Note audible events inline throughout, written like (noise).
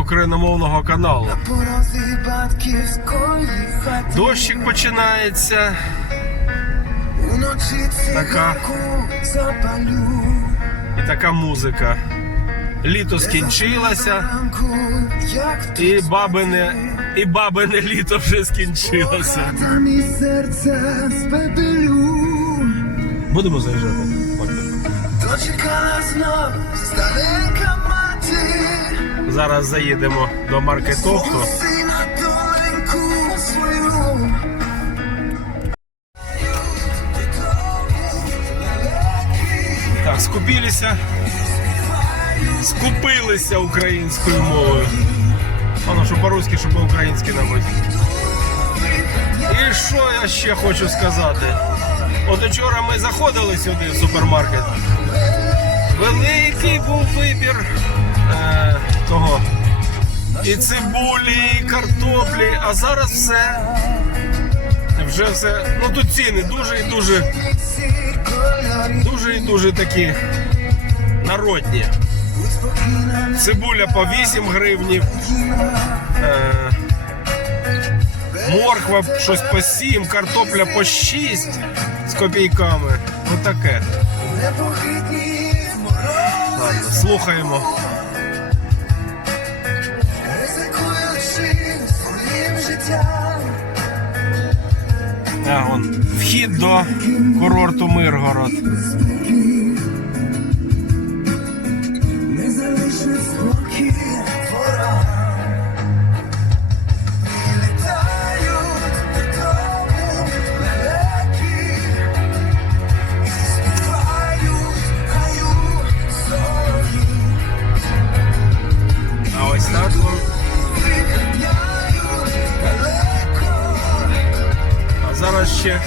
україномовного каналу. Дощик починається. Така. І така музика. Літо скінчилося, і бабине, і бабине літо вже скінчилося. Будемо заїжджати. Дочекала знов мати Зараз заїдемо до доленьку Так, скупилися. Скупилися українською мовою. Воно що по-русски, що по-українськи набудь. І що я ще хочу сказати? От вчора ми заходили сюди в супермаркет. Великий був вибір е, того. І цибулі, і картоплі, а зараз все. Вже все. Ну тут ціни дуже і дуже дуже і дуже такі народні. Цибуля по 8 гривнів, е, морква щось по 7, картопля по 6 з копійками. Отаке. Ладно, слухаємо. Вхід до курорту Миргород. Ще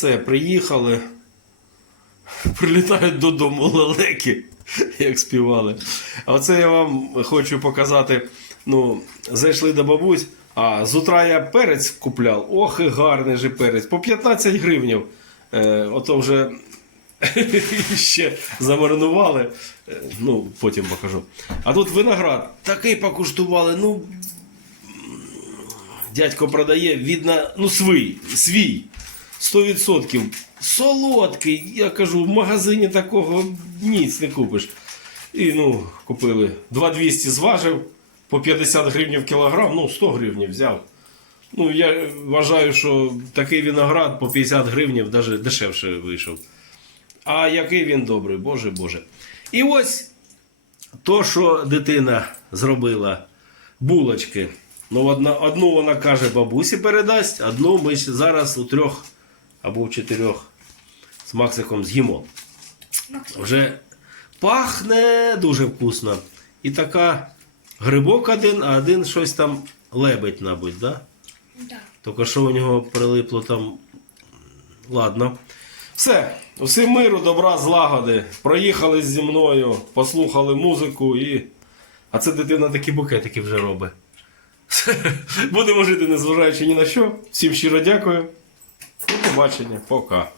все, приїхали. Прилітають додому лелеки, як співали. А оце я вам хочу показати. Ну, зайшли до бабусь, а з утра я перець купляв. Ох, і гарний же перець. По 15 гривнів. Е, ото вже (laughs) ще замаринували. Е, Ну, потім покажу. А тут виноград. Такий покуштували. Ну, дядько продає, видно, ну, свій, свій. 100%. Солодкий, я кажу, в магазині такого ніц не купиш. І ну, купили 2200 зважив, по 50 гривень в кілограм, ну 100 гривень взяв. Ну, я вважаю, що такий виноград по 50 гривень навіть дешевше вийшов. А який він добрий, боже Боже. І ось то, що дитина зробила, булочки. Ну, одна, одну вона каже, бабусі передасть, одну ми зараз у трьох або в чотирьох з Максиком з'їмо. Вже пахне дуже вкусно. І така грибок один, а один щось там лебедь, мабуть, да? Да. Тільки що у нього прилипло там. Ладно. Все, усім миру, добра, злагоди. Проїхали зі мною, послухали музику і. А це дитина такі букетики вже робить. (laughs) Будемо жити, незважаючи ні на що. Всім щиро дякую. Побачення. Пока.